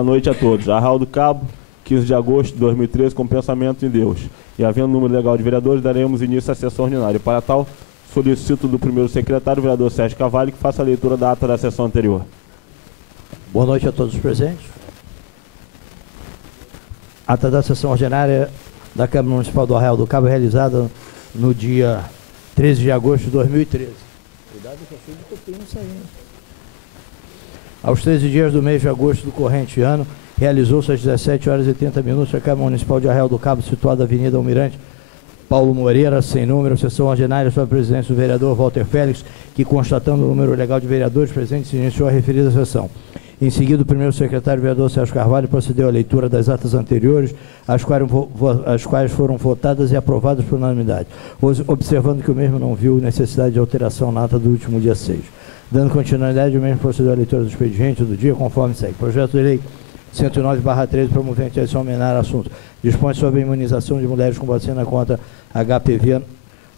Boa noite a todos. Arraial do Cabo, 15 de agosto de 2013, com pensamento em Deus. E havendo número legal de vereadores, daremos início à sessão ordinária. Para tal, solicito do primeiro secretário, o vereador Sérgio Carvalho, que faça a leitura da ata da sessão anterior. Boa noite a todos os presentes. Ata da sessão ordinária da Câmara Municipal do Arraial do Cabo, realizada no dia 13 de agosto de 2013. Cuidado que é cheio de copinho saindo. Aos 13 dias do mês de agosto do corrente ano, realizou-se às 17 horas e 30 minutos a Câmara Municipal de Arraial do Cabo, situada na Avenida Almirante Paulo Moreira, sem número, sessão ordinária sob a presidência do vereador Walter Félix, que, constatando o número legal de vereadores presentes, iniciou a referida sessão. Em seguida, o primeiro secretário, o vereador Sérgio Carvalho, procedeu à leitura das atas anteriores, as quais foram votadas e aprovadas por unanimidade, observando que o mesmo não viu necessidade de alteração na ata do último dia 6. Dando continuidade, o mesmo procedeu à leitura do expediente do dia, conforme segue. Projeto de lei 109/13, promovente a edição homenar assunto. Dispõe sobre a imunização de mulheres com vacina contra HPV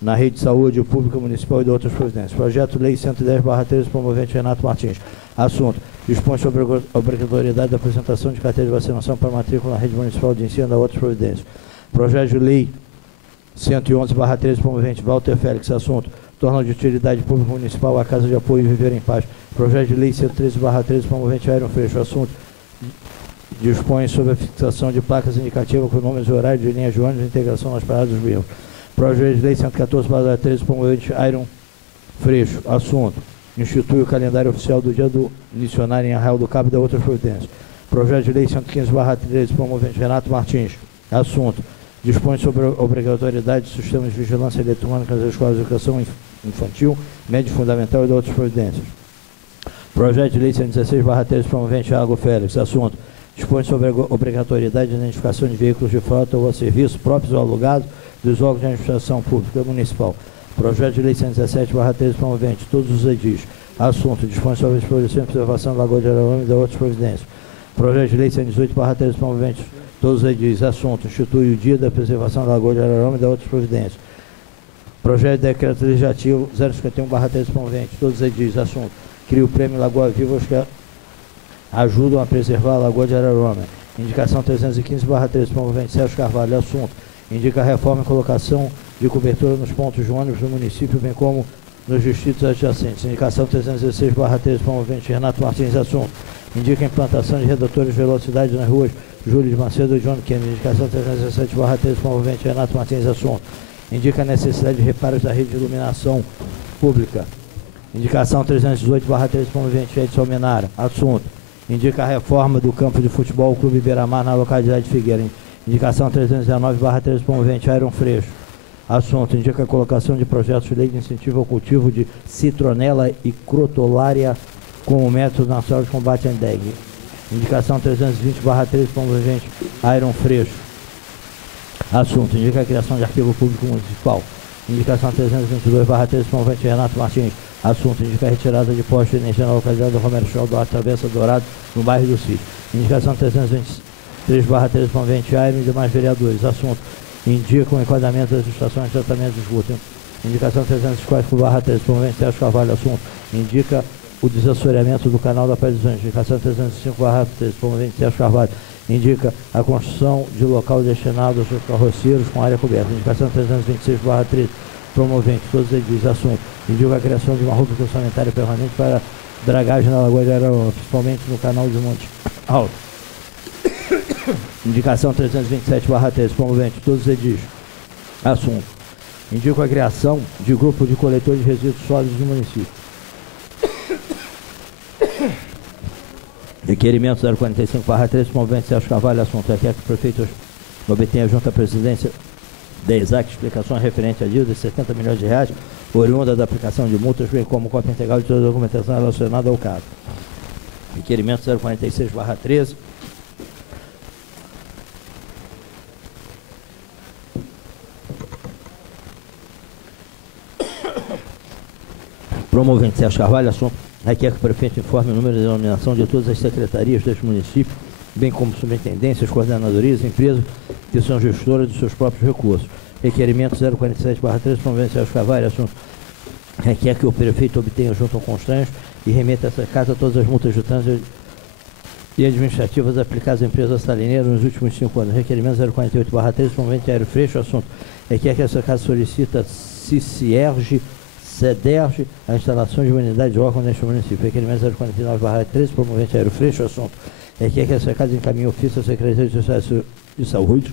na rede de saúde pública municipal e de outras providências. Projeto de lei 110/13, promovente Renato Martins. Assunto. Dispõe sobre a obrigatoriedade da apresentação de carteira de vacinação para matrícula na rede municipal de ensino e outras providências. Projeto de lei 111/13, promovente Walter Félix. Assunto. Torna de utilidade pública municipal a Casa de Apoio Viver em Paz. Projeto de lei 113/13, promovente Ayrton Freixo. Assunto. Dispõe sobre a fixação de placas indicativas com nomes e horários de linhas de ônibus e integração nas paradas dos bairros. Projeto de lei 114/13, promovente Ayrton Freixo. Assunto. Institui o calendário oficial do dia do missionário em Arraial do Cabo e da outras providências. Projeto de lei 115/13, promovente Renato Martins. Assunto. Dispõe sobre a obrigatoriedade de sistemas de vigilância eletrônica das escolas de educação infantil, médio fundamental e de outras providências. Projeto de lei 116/13, promovente Água Félix. Assunto. Dispõe sobre a obrigatoriedade de identificação de veículos de frota ou a serviço próprios ou alugados dos órgãos de administração pública municipal. Projeto de lei 117/13, promovente todos os edis. Assunto. Dispõe sobre a exploração e preservação da Lagoa de Araruama e de outras providências. Projeto de lei 118/13, promovente todos os edis. Assunto. Institui o dia da preservação da Lagoa de Araruama e de outras providências. Projeto de decreto legislativo 051/13, promovente todos os edis. Assunto. Cria o prêmio Lagoa Viva aos que ajudam a preservar a Lagoa de Araruama. Indicação 315/13, promovente Sérgio Carvalho. Assunto. Indica a reforma e colocação de cobertura nos pontos de ônibus do município, bem como nos distritos adjacentes. Indicação 316/13, promovente Renato Martins. Assunto. Indica a implantação de redutores de velocidade nas ruas Júlio de Macedo e John Kennedy. Indicação 317/13, promovente Renato Martins. Assunto. Indica a necessidade de reparos da rede de iluminação pública. Indicação 318/13, promovente Edson Menara. Assunto. Indica a reforma do campo de futebol Clube Beira-Mar na localidade de Figueira. Indicação 319/13, promovente Ayrton Freixo. Assunto. Indica a colocação de projetos de lei de incentivo ao cultivo de citronela e crotolária como método nacional de combate à dengue. Indicação 320/13, promovente Ayrton Freixo. Assunto. Indica a criação de arquivo público municipal. Indicação 322/13, promovente Renato Martins. Assunto. Indica a retirada de postos de energia na localidade do Romero Chão do Travessa Dourado, no bairro do Sítio. Indicação 323/13, promovente Ayrton e demais vereadores. Assunto. Indica o enquadramento das estações de tratamento de esgoto. Indicação 304/13, promovente Sérgio Carvalho. Assunto. Indica o desassoreamento do canal da Praia dos Anjos. Indicação 305/13, promovente Sérgio Carvalho. Indica a construção de local destinado aos carroceiros com área coberta. Indicação 326/13, promovente todos os edis. Assunto. Indica a criação de uma rubrica sanitária permanente para dragagem na Lagoa de Araruama, principalmente no canal de Monte Alto. Indicação 327/13, promovente todos os edis. Assunto. Indica a criação de grupo de coletor de resíduos sólidos no município. Requerimento 045/13, promovente Sérgio Carvalho. Assunto. Requer que o prefeito obtenha junto à presidência da ESAC explicações referentes a dívida de 70 milhões de reais, oriunda da aplicação de multas, bem como cópia integral de toda a documentação relacionada ao caso. Requerimento 046/13. Promovente Sérgio Carvalho. Assunto. Requer que o prefeito informe o número de denominação de todas as secretarias deste município, bem como subintendências, coordenadorias e empresas que são gestoras dos seus próprios recursos. Requerimento 047/13, promovente Sérgio Carvalho. Assunto. Requer que o prefeito obtenha junto ao constranjo e remeta a essa casa todas as multas de trânsito e administrativas aplicadas à empresa salineira nos últimos 5 anos. Requerimento 048/13, promovente Aéreo Freixo. Assunto: requer que essa casa solicita CICIERG, CEDERG, a instalação de uma unidade de órgão neste município. Requerimento 049/13, promovente Aéreo Freixo. Assunto: requer que essa casa encaminhe ofício à Secretaria de Saúde,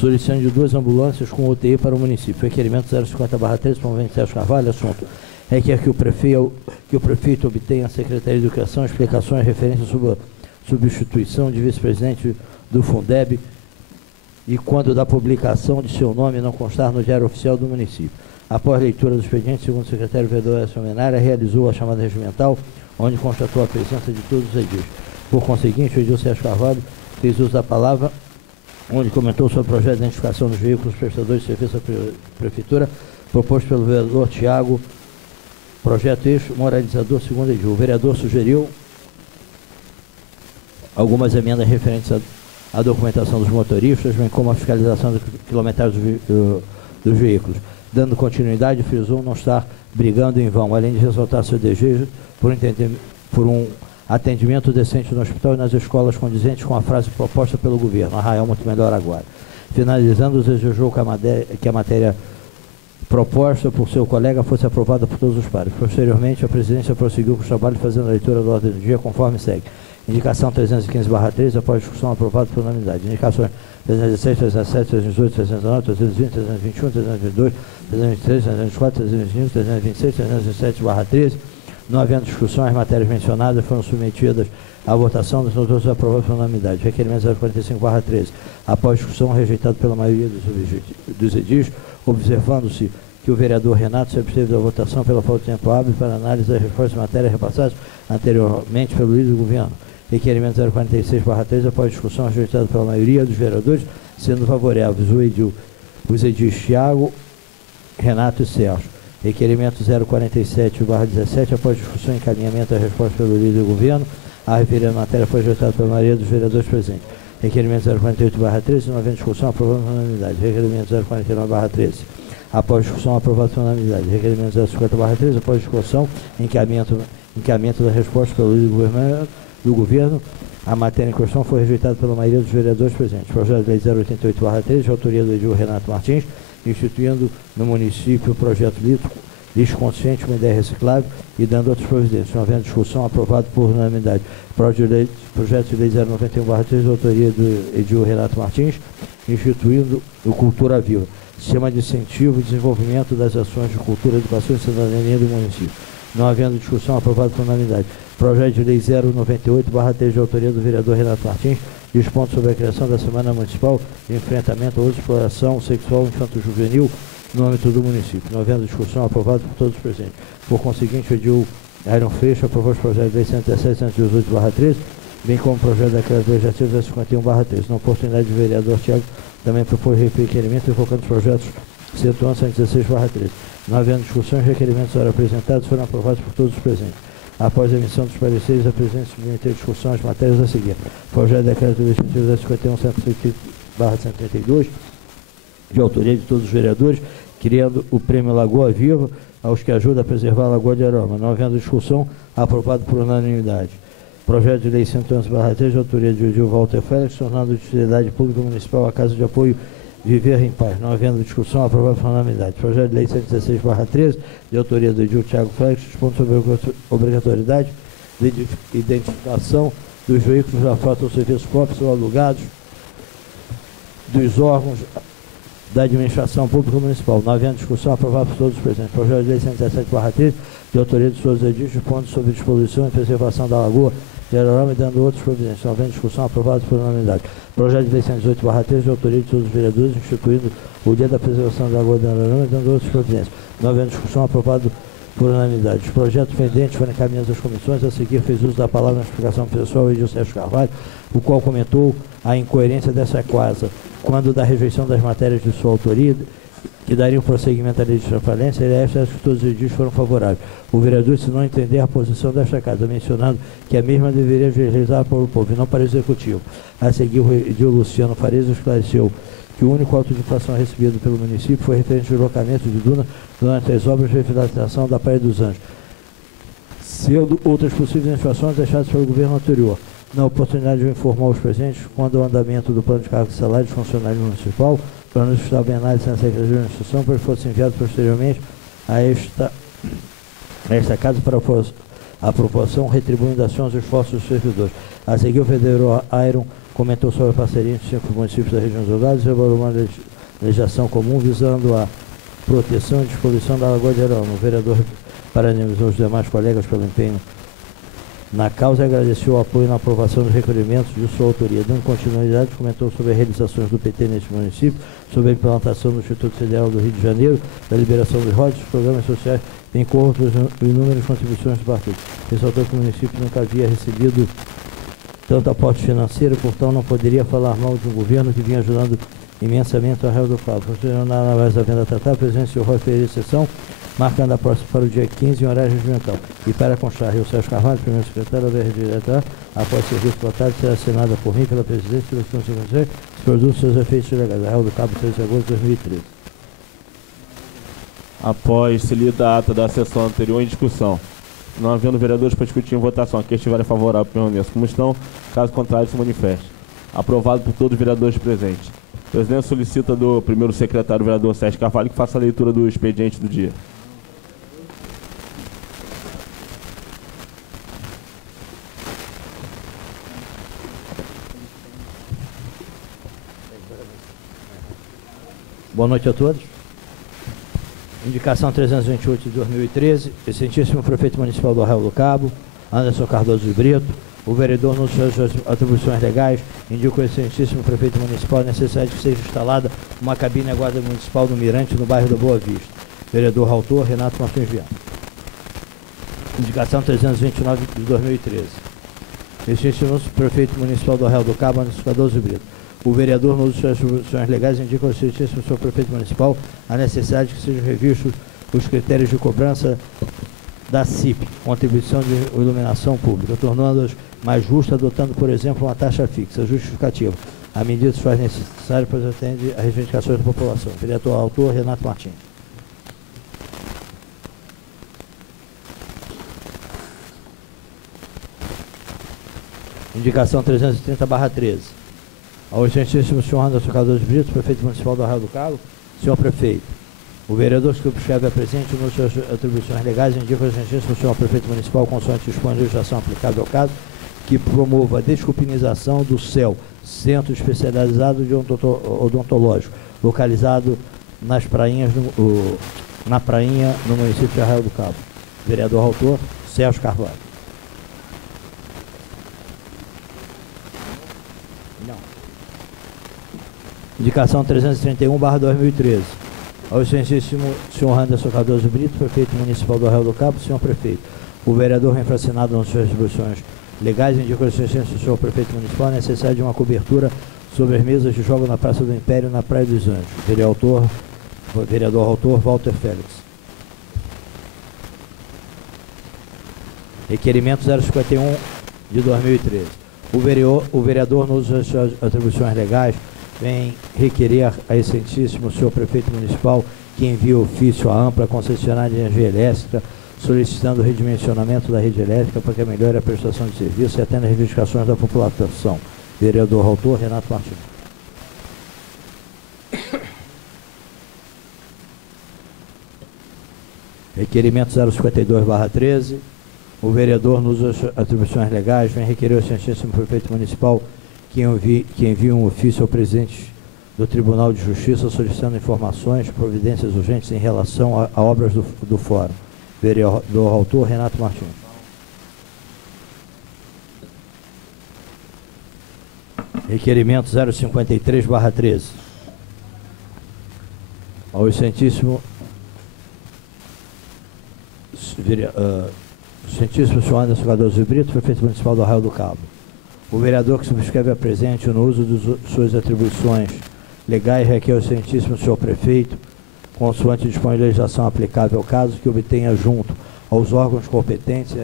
solicitando de 2 ambulâncias com UTI para o município. Requerimento 050/13, promovente Sérgio Carvalho. Assunto: requer que o prefeito obtenha a Secretaria de Educação explicações referentes sobre a substituição de vice-presidente do Fundeb e quando da publicação de seu nome não constar no Diário Oficial do município. Após leitura do expediente, segundo o secretário vereador Edson Menária, realizou a chamada regimental, onde constatou a presença de todos os edis. Por conseguinte, o edil Sérgio Carvalho fez uso da palavra, onde comentou sobre o projeto de identificação dos veículos prestadores de serviço à prefeitura, proposto pelo vereador Tiago, projeto eixo moralizador segundo edil. O vereador sugeriu algumas emendas referentes à documentação dos motoristas, bem como a fiscalização da quilometragem dos veículos. Dando continuidade, frisou não estar brigando em vão, além de ressaltar seu desejo por um atendimento decente no hospital e nas escolas condizentes com a frase proposta pelo governo: Arraial muito melhor agora. Finalizando, desejou que a matéria proposta por seu colega fosse aprovada por todos os pares. Posteriormente, a presidência prosseguiu com os trabalhos, fazendo a leitura da ordem do dia conforme segue. Indicação 315/13, após discussão aprovada por unanimidade. Indicações 316, 317, 318, 319, 320, 321, 322, 323, 324, 325, 326, 327/13. Não havendo discussão, as matérias mencionadas foram submetidas à votação dos todos aprovados por unanimidade. Requerimento 045/13, após discussão, rejeitado pela maioria dos edis, observando-se que o vereador Renato se absteve da votação pela falta de tempo hábil para análise das respostas de matéria repassadas anteriormente pelo líder do governo. Requerimento 046/13, após discussão, rejeitado pela maioria dos vereadores, sendo favoráveis os edis Tiago, Renato e Sérgio. Requerimento 047/17, após discussão e encaminhamento da resposta pelo líder do governo, a referida matéria foi rejeitada pela maioria dos vereadores presentes. Requerimento 048/13, não havendo discussão, aprovado por unanimidade. Requerimento 049/13, após discussão, aprovado por unanimidade. Requerimento 050/13, após discussão, encaminhamento da resposta pelo líder do governo, a matéria em questão foi rejeitada pela maioria dos vereadores presentes. Projeto de lei 088/13, de autoria do edil Renato Martins, instituindo no município o projeto lixo consciente, uma ideia reciclável e dando outras providências. Não havendo discussão, aprovado por unanimidade. Projeto de lei 091/13, de autoria do edil Renato Martins, instituindo o Cultura Viva, sistema de incentivo e desenvolvimento das ações de cultura, educação e cidadania do município. Não havendo discussão, aprovado por unanimidade. Projeto de lei 098/13, de autoria do vereador Renato Martins, dispondo sobre a criação da Semana Municipal de Enfrentamento à Exploração Sexual Infanto-Juvenil no âmbito do município. Não havendo discussão, aprovado por todos os presentes. Por conseguinte, o edil Ayrton Freixo aprovou os projetos de lei 117 e 118/13, bem como o projeto da Câmara Legislativa 51/13. Na oportunidade, o vereador Tiago também propôs requerimento invocando os projetos 111 e 116/13. Não havendo discussão, os requerimentos eram apresentados foram aprovados por todos os presentes. Após a emissão dos pareceres, a presidência submeteu a discussão as matérias a seguir. Projeto de decreto legislativo 51/132, de autoria de todos os vereadores, criando o prêmio Lagoa Viva aos que ajudam a preservar a Lagoa de Aroma. Não havendo discussão, aprovado por unanimidade. Projeto de lei 111/13, de autoria de Edil Walter Félix, tornando de utilidade pública municipal a Casa de Apoio Viver em Paz. Não havendo discussão, aprovado por unanimidade. Projeto de lei 116/13, de autoria do Edil Tiago Félix, dispondo sobre a obrigatoriedade de identificação dos veículos da frota ou serviços próprios ou alugados dos órgãos da administração pública municipal. Não havendo discussão, aprovado por todos os presentes. Projeto de lei 117/13, de autoria de seus edis, dispondo sobre disposição e preservação da Lagoa de Ararama e dando outras providências. Não havendo discussão, aprovado por unanimidade. Projeto de lei 118/13, de autoria de todos os vereadores, instituindo o dia da preservação da Lagoa de Ararama e dando outras providências. Não havendo discussão, aprovado por unanimidade. Os projetos pendentes foram encaminhados às comissões. A seguir, fez uso da palavra na explicação pessoal, o edil Sérgio Carvalho, o qual comentou a incoerência dessa casa quando da rejeição das matérias de sua autoria, que dariam prosseguimento à lei de transparência, ele acha que todos os edis foram favoráveis. O vereador, se não entender a posição desta casa, mencionando que a mesma deveria realizar para o povo e não para o executivo. A seguir, o edil Luciano Farias esclareceu que o único auto de infração recebido pelo município foi referente ao deslocamento de duna durante as obras de revitalização da Praia dos Anjos, sendo outras possíveis infrações deixadas pelo governo anterior. Na oportunidade, eu informou os presentes quando o andamento do plano de cargos e salários de funcionário municipal, plano fiscal bem análise na Secretaria de Administração, para que fosse enviado posteriormente a esta casa para a proporção retribuindo ações e esforços dos servidores. A seguir, o vereador Iron comentou sobre a parceria entre os 5 municípios da região dos Lagos e elaborou uma legislação comum visando a proteção e disposição da Lagoa de Arão. O vereador parabenizou os demais colegas pelo empenho na causa e agradeceu o apoio na aprovação dos requerimentos de sua autoria. Dando continuidade, comentou sobre as realizações do PT neste município, sobre a implantação do Instituto Federal do Rio de Janeiro, da liberação de royalties, programas sociais, bem como outras inúmeras contribuições do partido. Ressaltou que o município nunca havia recebido tanto aporte financeiro, portanto não poderia falar mal de um governo que vinha ajudando imensamente a Arraial do Cabo. Considerando a análise da venda tratada, a presidência do referir a sessão, marcando a próxima para o dia 15 em horário regimental. E para constar, Rio Sérgio Carvalho, primeiro secretário da BRD, após serviço votado, será assinada por mim pela presidência e pelos conselheiros, produtos seus efeitos legais. Arraial do Cabo, 3 de agosto de 2013. Após se lida a ata da sessão anterior em discussão, não havendo vereadores para discutir em votação, aqui estiverem favoráveis permaneçam como estão, caso contrário se manifeste. Aprovado por todos os vereadores presentes. O presidente solicita do primeiro secretário, vereador Sérgio Carvalho, que faça a leitura do expediente do dia. Boa noite a todos. Indicação 328 de 2013, excelentíssimo prefeito municipal do Arraial do Cabo, Anderson Cardoso de Brito, o vereador, nas suas atribuições legais, indica o excelentíssimo prefeito municipal a necessidade de que seja instalada uma cabine da Guarda Municipal do Mirante, no bairro da Boa Vista. Vereador autor, Renato Martins Viana. Indicação 329 de 2013. Excelentíssimo prefeito municipal do Arraial do Cabo, Anderson Cardoso de Brito. O vereador, nas suas atribuições legais, indica ao excelentíssimo senhor prefeito municipal a necessidade de que sejam revistos os critérios de cobrança da CIP, contribuição de iluminação pública, tornando-as mais justas, adotando, por exemplo, uma taxa fixa, justificativa. A medida se faz necessária, pois atende às reivindicações da população. Vereador autor, Renato Martins. Indicação 330/13. Ao excelentíssimo senhor Anderson Cardoso de Brito, prefeito municipal do Arraial do Cabo, senhor prefeito, o vereador que subscreve é presente nas suas atribuições legais, indica ao excelentíssimo senhor prefeito municipal, consoante dispõe a legislação aplicável ao caso, que promova a desculpinização do CEL, Centro Especializado de Odontológico, localizado nas prainhas na prainha no município de Arraial do Cabo. Vereador autor, Sérgio Carvalho. Indicação 331/2013. Ao excelentíssimo senhor Anderson Cardoso Brito, prefeito municipal do Arraial do Cabo, senhor prefeito. O vereador infracionado nas suas atribuições legais indica ao excelentíssimo senhor prefeito municipal a necessidade de uma cobertura sobre as mesas de jogo na Praça do Império, na Praia dos Anjos. Vereador autor, Walter Félix. Requerimento 051 de 2013. O vereador, nas suas atribuições legais, vem requerer a excelentíssimo senhor prefeito municipal que envie ofício à ampla concessionária de energia elétrica solicitando o redimensionamento da rede elétrica para que melhore a prestação de serviço e atenda às reivindicações da população. Vereador autor, Renato Martins. Requerimento 052/13. O vereador, nas suas atribuições legais, vem requerer ao excelentíssimo prefeito municipal que envie um ofício ao presidente do Tribunal de Justiça solicitando informações, providências urgentes em relação a obras do Fórum. Vereador autor, Renato Martins. Requerimento 053/13. Ao excelentíssimo senhor Anderson Cardoso de Brito, prefeito municipal do Arraial do Cabo. O vereador que subscreve a presente no uso de suas atribuições legais requer ao excelentíssimo senhor prefeito, consoante dispõe a legislação aplicável ao caso, que obtenha junto aos órgãos competentes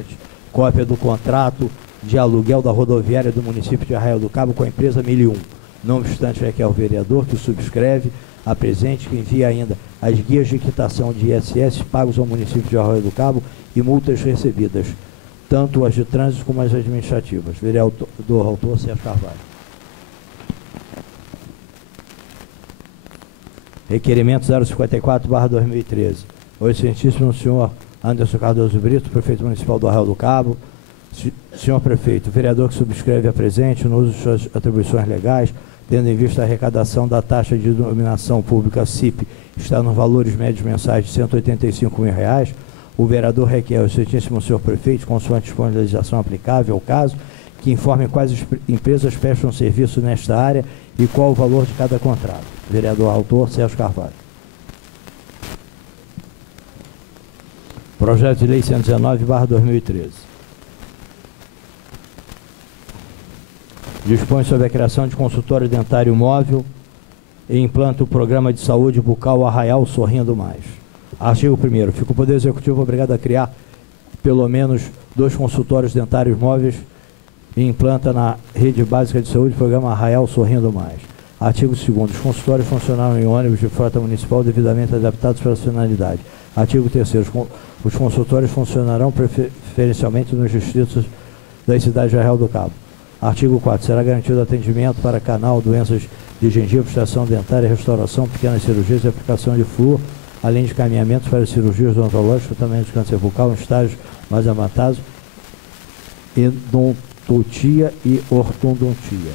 cópia do contrato de aluguel da rodoviária do município de Arraial do Cabo com a empresa 1001. Não obstante, requer ao vereador que subscreve a presente que envia ainda as guias de quitação de ISS pagos ao município de Arraial do Cabo e multas recebidas tanto as de trânsito como as administrativas. Vereador autor Sérgio Carvalho. Requerimento 054/2013. O excelentíssimo senhor Anderson Cardoso Brito, prefeito municipal do Arraial do Cabo. Senhor prefeito, vereador que subscreve a presente, no uso de suas atribuições legais, tendo em vista a arrecadação da taxa de iluminação pública CIP, está nos valores médios mensais de R$ 185 mil, o vereador requer ao excelentíssimo senhor prefeito, consoante disponibilização aplicável ao caso, que informe quais empresas prestam serviço nesta área e qual o valor de cada contrato. Vereador autor Sérgio Carvalho. Projeto de Lei 119/2013. Dispõe sobre a criação de consultório dentário móvel e implanta o programa de saúde bucal Arraial Sorrindo Mais. Artigo 1º. Fica o Poder Executivo obrigado a criar pelo menos 2 consultórios dentários móveis e implanta na rede básica de saúde o programa Arraial Sorrindo Mais. Artigo 2º. Os consultórios funcionarão em ônibus de frota municipal devidamente adaptados para a finalidade. Artigo 3º. Os consultórios funcionarão preferencialmente nos distritos das cidades de Arraial do Cabo. Artigo 4º. Será garantido atendimento para canal, doenças de gengiva, extração dentária, restauração, pequenas cirurgias e aplicação de flúor, além de caminhamentos para cirurgias odontológicas, tratamento de câncer bucal em estágios mais avançados, endodontia e ortodontia.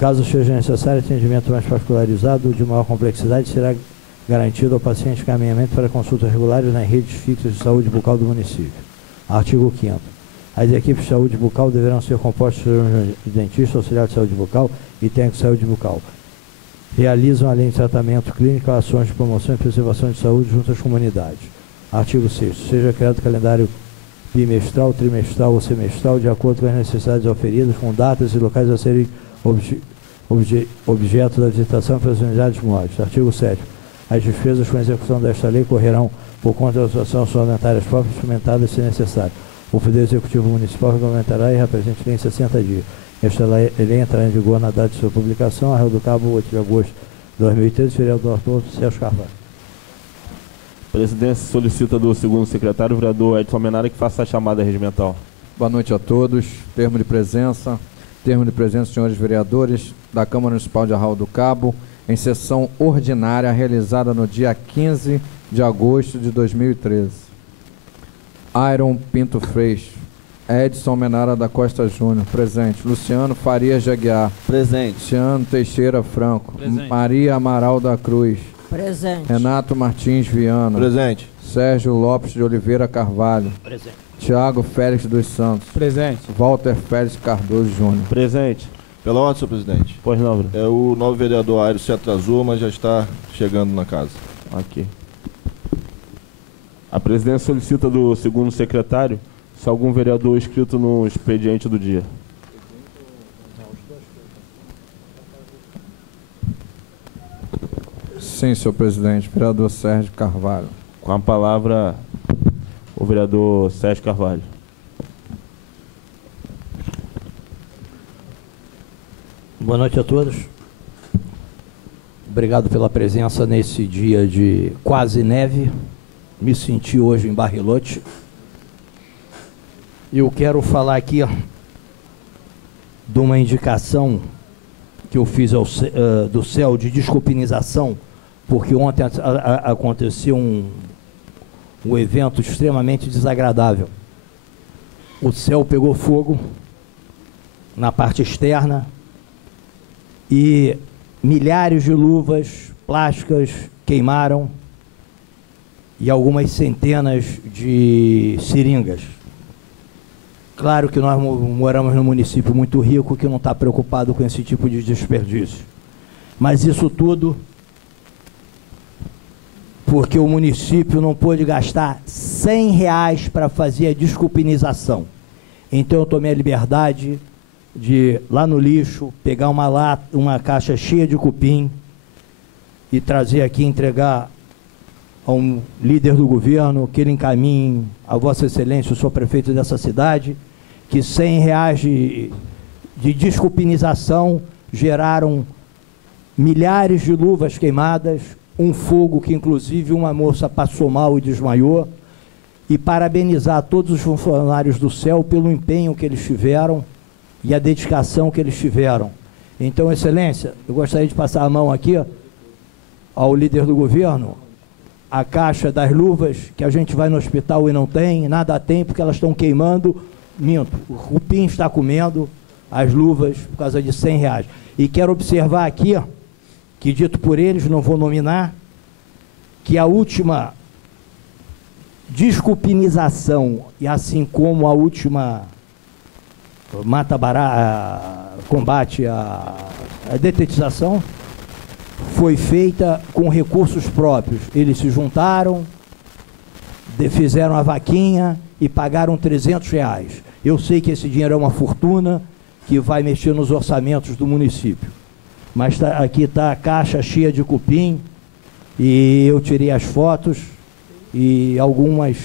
Caso seja necessário atendimento mais particularizado de maior complexidade, será garantido ao paciente caminhamento para consultas regulares nas redes fixas de saúde bucal do município. Artigo 5º. As equipes de saúde bucal deverão ser compostas por um dentista, auxiliar de saúde bucal e técnico de saúde bucal. Realizam, além de tratamento clínico, ações de promoção e preservação de saúde junto às comunidades. Artigo 6º. Seja criado calendário bimestral, trimestral ou semestral, de acordo com as necessidades auferidas, com datas e locais a serem objeto da visitação pelas unidades móveis. Artigo 7º. As despesas com a execução desta lei correrão por conta das ações orçamentárias próprias, instrumentadas se necessário. O Poder Executivo Municipal regulamentará e represente lei em 60 dias. Esta lei entrará em vigor na data de sua publicação, Arraial do Cabo, 8 de agosto de 2013, vereador autor Sérgio Carvalho. A presidência solicita do segundo secretário, o vereador Edson Menara, que faça a chamada regimental. Boa noite a todos. Termo de presença, senhores vereadores da Câmara Municipal de Arraial do Cabo, em sessão ordinária realizada no dia 15 de agosto de 2013. Iron Pinto Freixo, Edson Menara da Costa Júnior, presente. Luciano Farias de Aguiar, presente. Luciano Teixeira Franco, presente. Maria Amaral da Cruz, presente. Renato Martins Viana, presente. Sérgio Lopes de Oliveira Carvalho, presente. Tiago Félix dos Santos, presente. Walter Félix Cardoso Júnior, presente. Pela ordem, senhor presidente. Pois não, Bruno. O novo vereador Airo se atrasou, mas já está chegando na casa. Aqui. A presidência solicita do segundo secretário se algum vereador inscrito no expediente do dia. Sim, senhor presidente. Vereador Sérgio Carvalho. Com a palavra, o vereador Sérgio Carvalho. Boa noite a todos. Obrigado pela presença nesse dia de quase neve. Me senti hoje em Bariloche. Eu quero falar aqui de uma indicação que eu fiz do CEL de desculpinização, porque ontem aconteceu um evento extremamente desagradável. O CEL pegou fogo na parte externa e milhares de luvas plásticas queimaram e algumas centenas de seringas. Claro que nós moramos num município muito rico que não está preocupado com esse tipo de desperdício. Mas isso tudo porque o município não pôde gastar R$100 para fazer a desculpinização. Então eu tomei a liberdade de, lá no lixo, pegar uma caixa cheia de cupim e trazer aqui, entregar a um líder do governo, que ele encaminhe a Vossa Excelência, eu sou prefeito dessa cidade, que R$100 de desculpinização geraram milhares de luvas queimadas, um fogo que inclusive uma moça passou mal e desmaiou, e parabenizar todos os funcionários do CEL pelo empenho que eles tiveram e a dedicação que eles tiveram. Então, Excelência, eu gostaria de passar a mão aqui ao líder do governo, a caixa das luvas, que a gente vai no hospital e não tem, nada tem, porque elas estão queimando, minto, o cupim está comendo as luvas por causa de R$100. E quero observar aqui, que dito por eles, não vou nominar, que a última desculpinização, e assim como a última combate à detetização, foi feita com recursos próprios. Eles se juntaram, fizeram a vaquinha e pagaram R$300. Eu sei que esse dinheiro é uma fortuna, que vai mexer nos orçamentos do município. Mas aqui está a caixa cheia de cupim, e eu tirei as fotos, e algumas,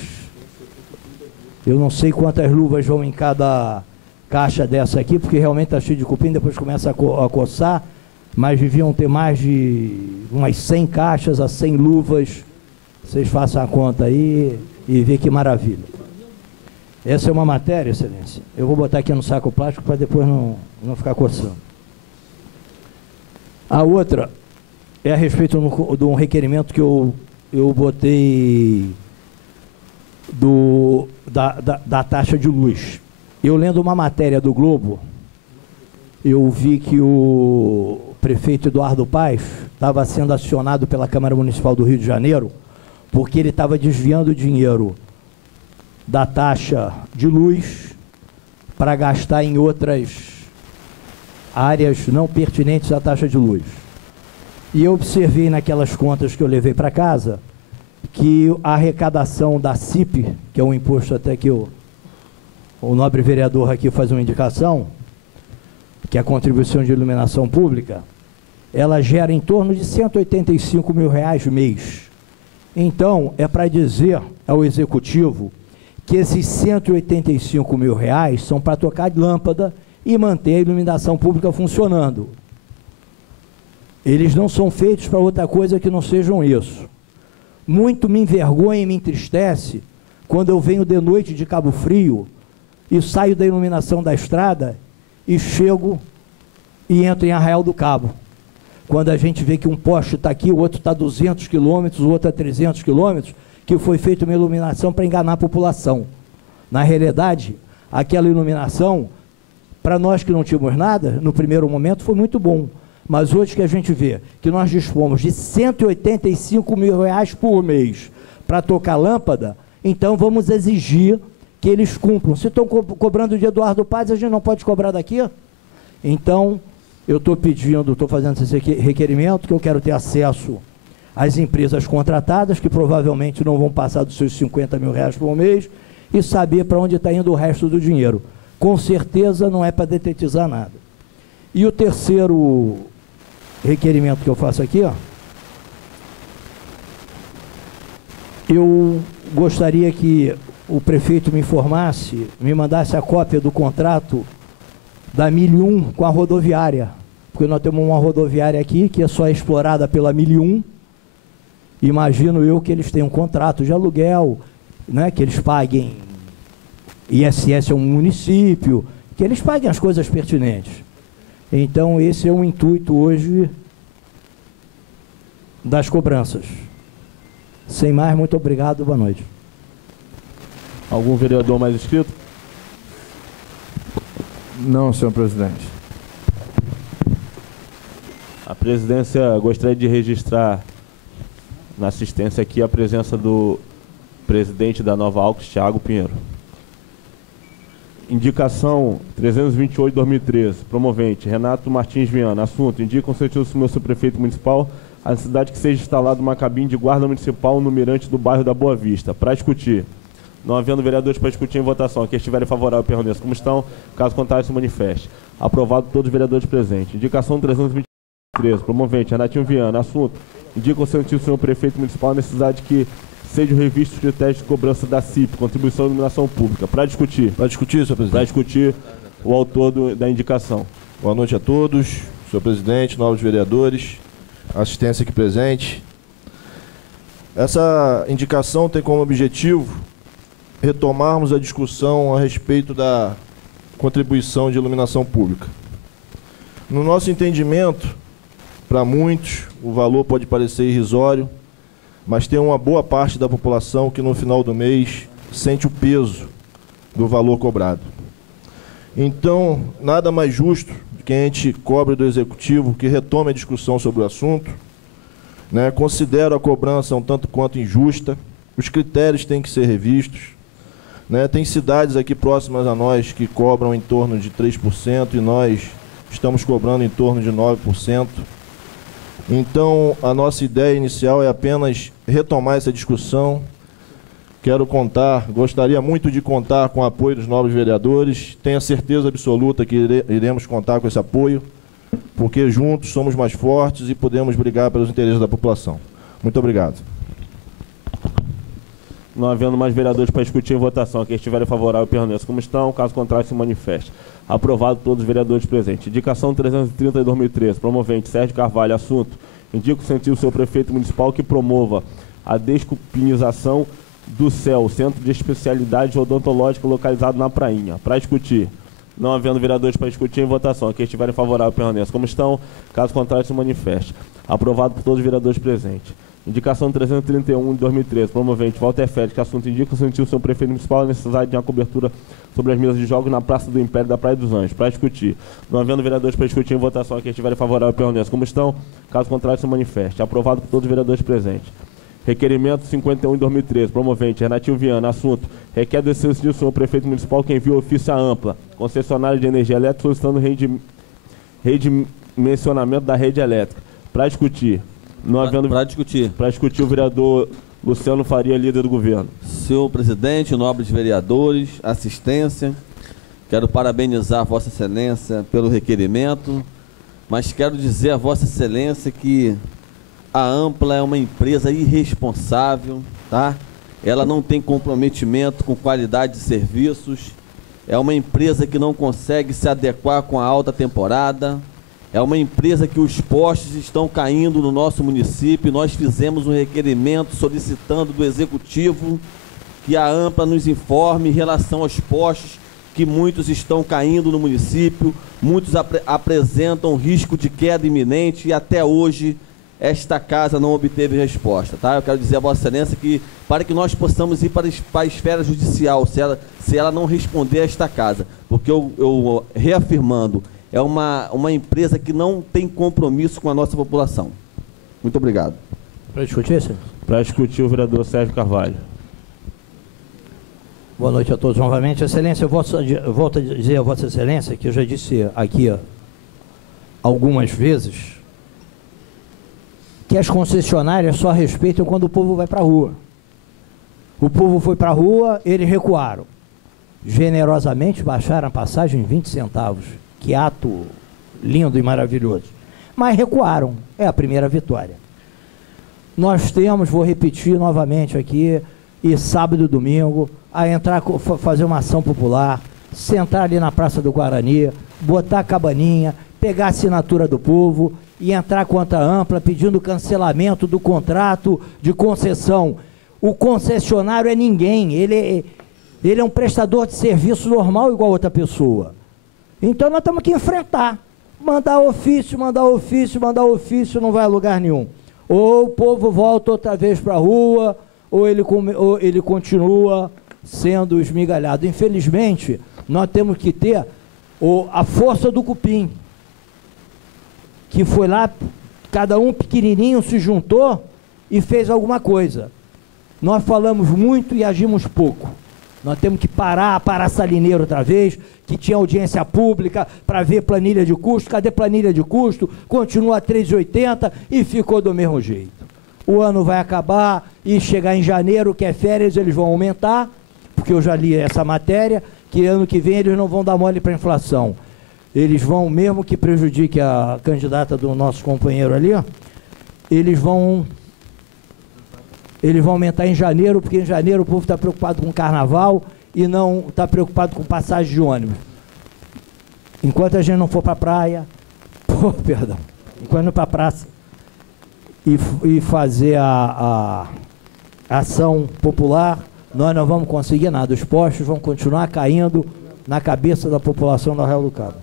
eu não sei quantas luvas vão em cada caixa dessa aqui, porque realmente está cheio de cupim, depois começa a coçar, mas deviam ter mais de umas 100 caixas a 100 luvas. Vocês façam a conta aí e vê que maravilha. Essa é uma matéria, Excelência. Eu vou botar aqui no saco plástico para depois não ficar coçando. A outra é a respeito de um requerimento que eu botei da taxa de luz. Eu lendo uma matéria do Globo, eu vi que o prefeito Eduardo Paes estava sendo acionado pela Câmara Municipal do Rio de Janeiro, porque ele estava desviando dinheiro da taxa de luz para gastar em outras áreas não pertinentes à taxa de luz. E eu observei naquelas contas que eu levei para casa que a arrecadação da CIP, que é um imposto até que o nobre vereador aqui faz uma indicação, que é a contribuição de iluminação pública, ela gera em torno de R$185 mil mês. Então, é para dizer ao Executivo que esses R$185 mil são para trocar de lâmpada e manter a iluminação pública funcionando. Eles não são feitos para outra coisa que não sejam isso. Muito me envergonha e me entristece quando eu venho de noite de Cabo Frio e saio da iluminação da estrada e chego e entro em Arraial do Cabo. Quando a gente vê que um poste está aqui, o outro está a 200 quilômetros, o outro a 300 quilômetros, que foi feita uma iluminação para enganar a população. Na realidade, aquela iluminação, para nós que não tínhamos nada, no primeiro momento foi muito bom. Mas hoje que a gente vê que nós dispomos de R$185 mil por mês para tocar lâmpada, então vamos exigir que eles cumpram. Se estão cobrando de Eduardo Paes, a gente não pode cobrar daqui? Então, eu estou pedindo, estou fazendo esse requerimento, que eu quero ter acesso às empresas contratadas, que provavelmente não vão passar dos seus R$50 mil por mês, e saber para onde está indo o resto do dinheiro. Com certeza não é para detetizar nada. E o terceiro requerimento que eu faço aqui, eu gostaria que o prefeito me informasse, me mandasse a cópia do contrato da 1001 com a rodoviária, porque nós temos uma rodoviária aqui que é só explorada pela 1001. Imagino eu que eles têm um contrato de aluguel, né, que eles paguem ISS a um município, que eles paguem as coisas pertinentes. Então, esse é o intuito hoje das cobranças. Sem mais, muito obrigado, boa noite. Algum vereador mais inscrito? Não, senhor presidente. A presidência gostaria de registrar na assistência aqui a presença do presidente da Nova Alcos, Thiago Pinheiro. Indicação 328/2013, promovente Renato Martins Viana. Assunto: indica o senhor prefeito municipal a necessidade que seja instalada uma cabine de guarda municipal no mirante do bairro da Boa Vista. Para discutir. Não havendo vereadores para discutir em votação, aqui estiverem favoráveis, permaneçam como estão. Caso contrário, se manifeste. Aprovado todos os vereadores presentes. Indicação 323, promovente Renatinho Viana. Assunto: indica o senhor prefeito municipal a necessidade que sejam revistos os critérios de cobrança da CIP, contribuição à iluminação pública. Para discutir. Para discutir, senhor presidente. Para discutir o autor da indicação. Boa noite a todos, senhor presidente, novos vereadores, assistência aqui presente. Essa indicação tem como objetivo retomarmos a discussão a respeito da contribuição de iluminação pública. No nosso entendimento, para muitos, o valor pode parecer irrisório, mas tem uma boa parte da população que no final do mês sente o peso do valor cobrado. Então, nada mais justo do que a gente cobre do Executivo que retome a discussão sobre o assunto, né? Considero a cobrança um tanto quanto injusta, os critérios têm que ser revistos, né? Tem cidades aqui próximas a nós que cobram em torno de 3% e nós estamos cobrando em torno de 9%. Então, a nossa ideia inicial é apenas retomar essa discussão. Gostaria muito de contar com o apoio dos novos vereadores. Tenho a certeza absoluta que iremos contar com esse apoio, porque juntos somos mais fortes e podemos brigar pelos interesses da população. Muito obrigado. Não havendo mais vereadores para discutir em votação, quem estiver favorável permaneça como estão, caso contrário se manifeste. Aprovado todos os vereadores presentes. Indicação 330 de 2013, promovente Sérgio Carvalho, assunto. Indica o sentido do seu prefeito municipal que promova a descupinização do CEL, Centro de Especialidade Odontológica localizado na Prainha. Para discutir. Não havendo vereadores para discutir em votação, quem estiver favorável permaneça como estão, caso contrário se manifeste. Aprovado por todos os vereadores presentes. Indicação 331 de 2013, promovente Walter Félix, que assunto indica o sentido do seu prefeito municipal a necessidade de uma cobertura sobre as mesas de jogos na Praça do Império da Praia dos Anjos. Para discutir. Não havendo vereadores para discutir em votação, quem estiver favorável permaneça como estão, caso contrário se manifeste. Aprovado por todos os vereadores presentes. Requerimento 51 de 2013, promovente Renatinho Viana, assunto. Requer do excelência do senhor prefeito municipal que envia ofício à Ampla, concessionária de energia elétrica, solicitando redimensionamento da rede elétrica. Para discutir. Para discutir o vereador Luciano Faria, líder do governo. Senhor presidente, nobres vereadores, assistência, quero parabenizar Vossa Excelência pelo requerimento, mas quero dizer a Vossa Excelência que a Ampla é uma empresa irresponsável, tá? Ela não tem comprometimento com qualidade de serviços, é uma empresa que não consegue se adequar com a alta temporada, é uma empresa que os postes estão caindo no nosso município. Nós fizemos um requerimento solicitando do Executivo que a Ampla nos informe em relação aos postes, que muitos estão caindo no município, muitos apresentam risco de queda iminente e até hoje esta casa não obteve resposta, tá? Eu quero dizer a Vossa Excelência que, para que nós possamos ir para a esfera judicial, se ela não responder a esta casa, porque eu reafirmando, é uma empresa que não tem compromisso com a nossa população. Muito obrigado. Para discutir, senhor? Para discutir o vereador Sérgio Carvalho. Boa noite a todos novamente. Excelência, eu volto a dizer a Vossa Excelência que eu já disse aqui algumas vezes que as concessionárias só respeitam quando o povo vai para a rua. O povo foi para a rua, eles recuaram. Generosamente baixaram a passagem em 20 centavos. Que ato lindo e maravilhoso. Mas recuaram. É a primeira vitória. Nós temos, vou repetir novamente aqui, e sábado e domingo, a entrar, fazer uma ação popular, sentar ali na Praça do Guarani, botar a cabaninha, pegar a assinatura do povo e entrar contra a Ampla pedindo cancelamento do contrato de concessão. O concessionário é ninguém, ele é um prestador de serviço normal igual outra pessoa. Então nós temos que enfrentar, mandar ofício, não vai a lugar nenhum. Ou o povo volta outra vez para a rua, ou ele continua sendo esmigalhado. Infelizmente, nós temos que ter a força do cupim, que foi lá, cada um pequenininho se juntou e fez alguma coisa. Nós falamos muito e agimos pouco. Nós temos que parar Salineiro outra vez, que tinha audiência pública para ver planilha de custo. Cadê planilha de custo? Continua a 3,80 e ficou do mesmo jeito. O ano vai acabar e chegar em janeiro, que é férias, eles vão aumentar, porque eu já li essa matéria, que ano que vem eles não vão dar mole para a inflação. Eles vão, mesmo que prejudique a candidata do nosso companheiro ali, ó, eles vão aumentar em janeiro, porque em janeiro o povo está preocupado com o carnaval e não está preocupado com passagem de ônibus. Enquanto a gente não for para a praia, enquanto não para a praça e fazer a ação popular, nós não vamos conseguir nada. Os postos vão continuar caindo na cabeça da população do Arraial do Cabo.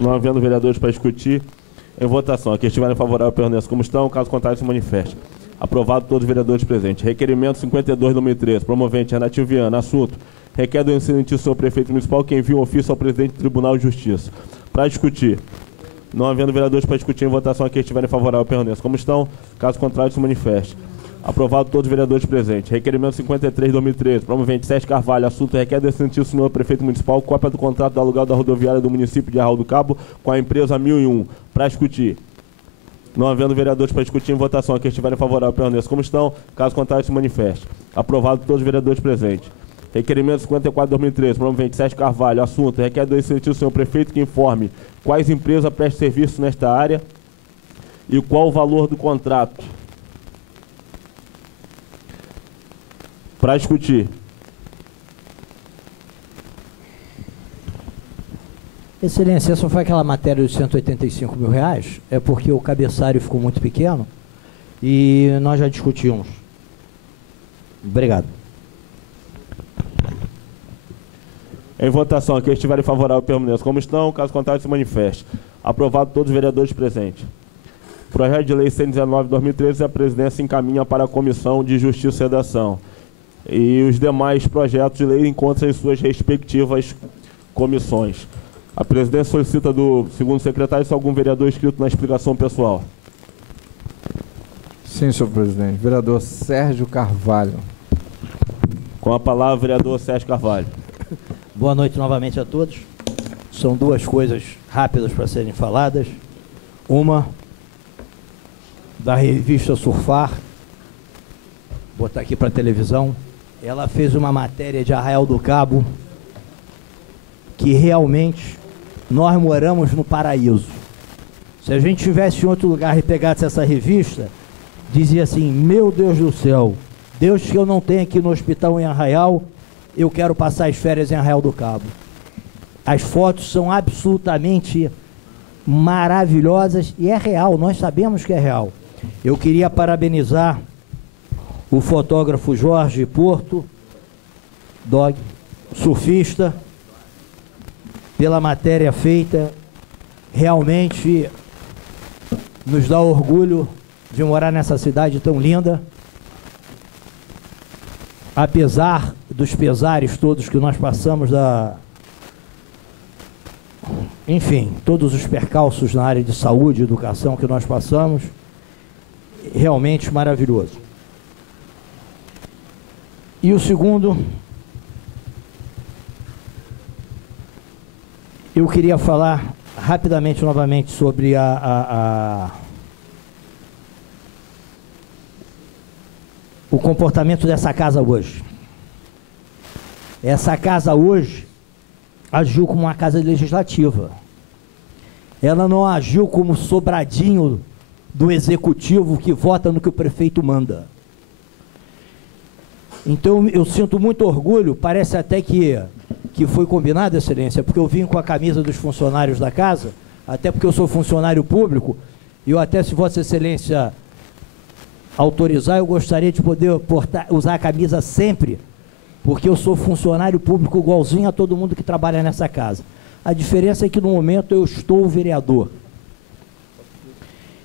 Não havendo vereadores para discutir, em votação. Aqui estiverem favoráveis permaneçam como estão, caso contrário se manifeste. Aprovado todos os vereadores presentes. Requerimento 52/2013, promovente Renatinho Viana. Assunto: requer do excelentíssimo senhor prefeito municipal que envie um ofício ao presidente do Tribunal de Justiça. Para discutir. Não havendo vereadores para discutir em votação, aqui estiverem favoráveis permaneçam como estão, caso contrário se manifeste. Aprovado todos os vereadores presentes. Requerimento 53/2013, promovente Sérgio Carvalho. Assunto: requer do excelentíssimo senhor prefeito municipal cópia do contrato do aluguel da rodoviária do município de Arraial do Cabo com a empresa 1001. Para discutir. Não havendo vereadores para discutir em votação, aqui estiverem favoráveis permaneçam como estão, caso contrário se manifeste. Aprovado todos os vereadores presentes. Requerimento 54/2013, promovente Sérgio Carvalho. Assunto: requer do excelentíssimo senhor prefeito que informe quais empresas prestam serviço nesta área e qual o valor do contrato. Para discutir. Excelência, essa foi aquela matéria dos 185 mil reais? É porque o cabeçalho ficou muito pequeno e nós já discutimos. Obrigado. Em votação, aqui estiverem favoráveis permaneçam como estão, caso contrário se manifeste. Aprovado todos os vereadores presentes. Projeto de lei 119/2013, a presidência encaminha para a Comissão de Justiça e Redação. E os demais projetos de lei encontram em suas respectivas comissões. A presidência solicita do segundo secretário se algum vereador inscrito na explicação pessoal. Sim, senhor presidente. Vereador Sérgio Carvalho. Com a palavra, vereador Sérgio Carvalho. Boa noite novamente a todos. São duas coisas rápidas para serem faladas. Uma, da revista Surfar, vou botar aqui para a televisão. Ela fez uma matéria de Arraial do Cabo que realmente nós moramos no paraíso. Se a gente estivesse em outro lugar e pegasse essa revista, dizia assim: meu Deus do céu, Deus que eu não tenho aqui no hospital em Arraial, eu quero passar as férias em Arraial do Cabo. As fotos são absolutamente maravilhosas e é real, nós sabemos que é real. Eu queria parabenizar o fotógrafo Jorge Porto, dog, surfista, pela matéria feita. Realmente nos dá orgulho de morar nessa cidade tão linda. Apesar dos pesares todos que nós passamos, enfim, todos os percalços na área de saúde e educação que nós passamos, realmente maravilhoso. E o segundo, eu queria falar rapidamente novamente sobre o comportamento dessa casa hoje. Essa casa hoje agiu como uma casa legislativa. Ela não agiu como sobradinho do executivo que vota no que o prefeito manda. Então eu sinto muito orgulho, parece até que foi combinado, excelência, porque eu vim com a camisa dos funcionários da casa, até porque eu sou funcionário público, e eu até, se vossa excelência autorizar, eu gostaria de poder usar a camisa sempre, porque eu sou funcionário público igualzinho a todo mundo que trabalha nessa casa. A diferença é que no momento eu estou vereador.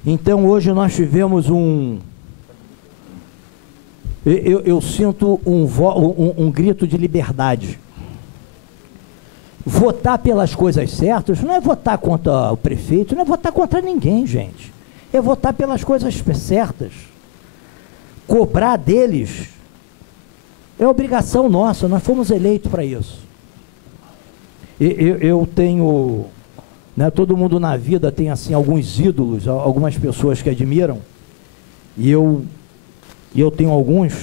Então hoje nós tivemos eu sinto um grito de liberdade. Votar pelas coisas certas não é votar contra o prefeito, não é votar contra ninguém, gente. É votar pelas coisas certas. Cobrar deles é obrigação nossa, nós fomos eleitos para isso. Eu tenho, né, todo mundo na vida tem assim alguns ídolos, algumas pessoas que admiram, e eu tenho alguns,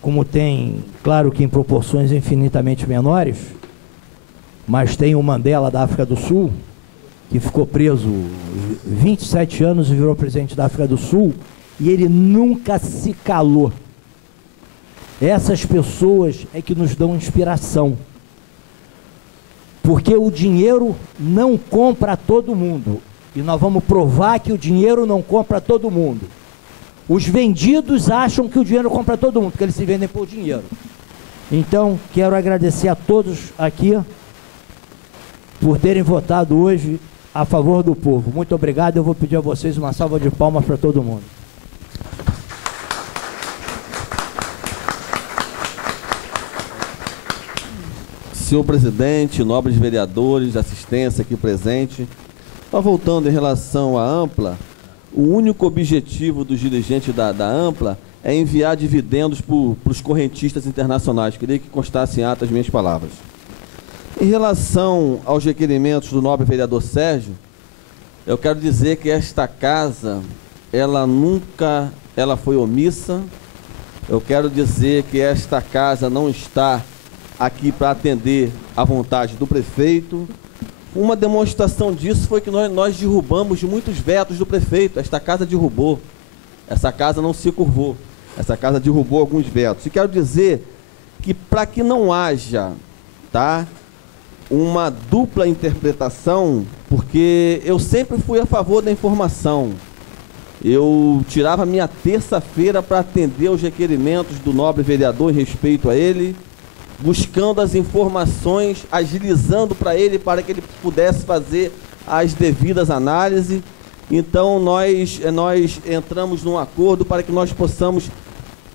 como tem, claro que em proporções infinitamente menores, mas tem o Mandela da África do Sul, que ficou preso 27 anos e virou presidente da África do Sul, e ele nunca se calou. Essas pessoas é que nos dão inspiração, porque o dinheiro não compra todo mundo, e nós vamos provar que o dinheiro não compra todo mundo. Os vendidos acham que o dinheiro compra todo mundo, porque eles se vendem por dinheiro. Então, quero agradecer a todos aqui por terem votado hoje a favor do povo. Muito obrigado. Eu vou pedir a vocês uma salva de palmas para todo mundo. Senhor presidente, nobres vereadores, assistência aqui presente. Voltando em relação à Ampla, o único objetivo dos dirigentes da Ampla é enviar dividendos para os correntistas internacionais. Queria que constasse em ato as minhas palavras. Em relação aos requerimentos do nobre vereador Sérgio, eu quero dizer que esta casa, ela foi omissa. Eu quero dizer que esta casa não está aqui para atender à vontade do prefeito. Uma demonstração disso foi que nós derrubamos muitos vetos do prefeito. Esta casa derrubou. Essa casa não se curvou. Essa casa derrubou alguns vetos. E quero dizer que para que não haja, tá, uma dupla interpretação, porque eu sempre fui a favor da informação. Eu tirava minha terça-feira para atender os requerimentos do nobre vereador em respeito a ele, buscando as informações, agilizando para ele, para que ele pudesse fazer as devidas análises. Então, nós entramos num acordo para que nós possamos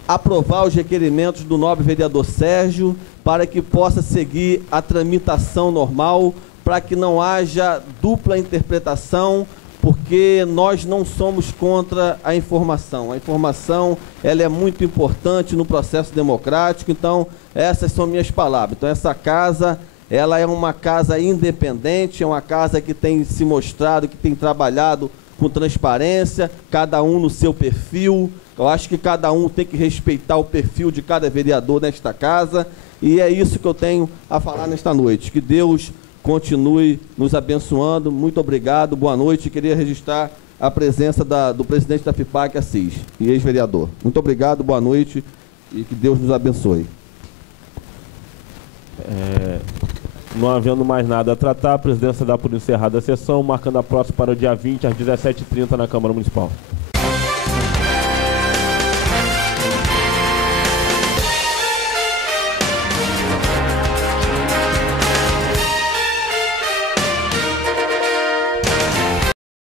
aprovar os requerimentos do nobre vereador Sérgio, para que possa seguir a tramitação normal, para que não haja dupla interpretação, porque nós não somos contra a informação. A informação, ela é muito importante no processo democrático. Então, essas são minhas palavras. Então, essa casa, ela é uma casa independente, é uma casa que tem se mostrado, que tem trabalhado com transparência, cada um no seu perfil. Eu acho que cada um tem que respeitar o perfil de cada vereador nesta casa, e é isso que eu tenho a falar nesta noite. Que Deus continue nos abençoando. Muito obrigado, boa noite. Queria registrar a presença do presidente da FIPAC, Assis, e ex-vereador. Muito obrigado, boa noite, e que Deus nos abençoe. Não havendo mais nada a tratar, a presidência dá por encerrada a sessão, marcando a próxima para o dia 20, às 17h30, na Câmara Municipal.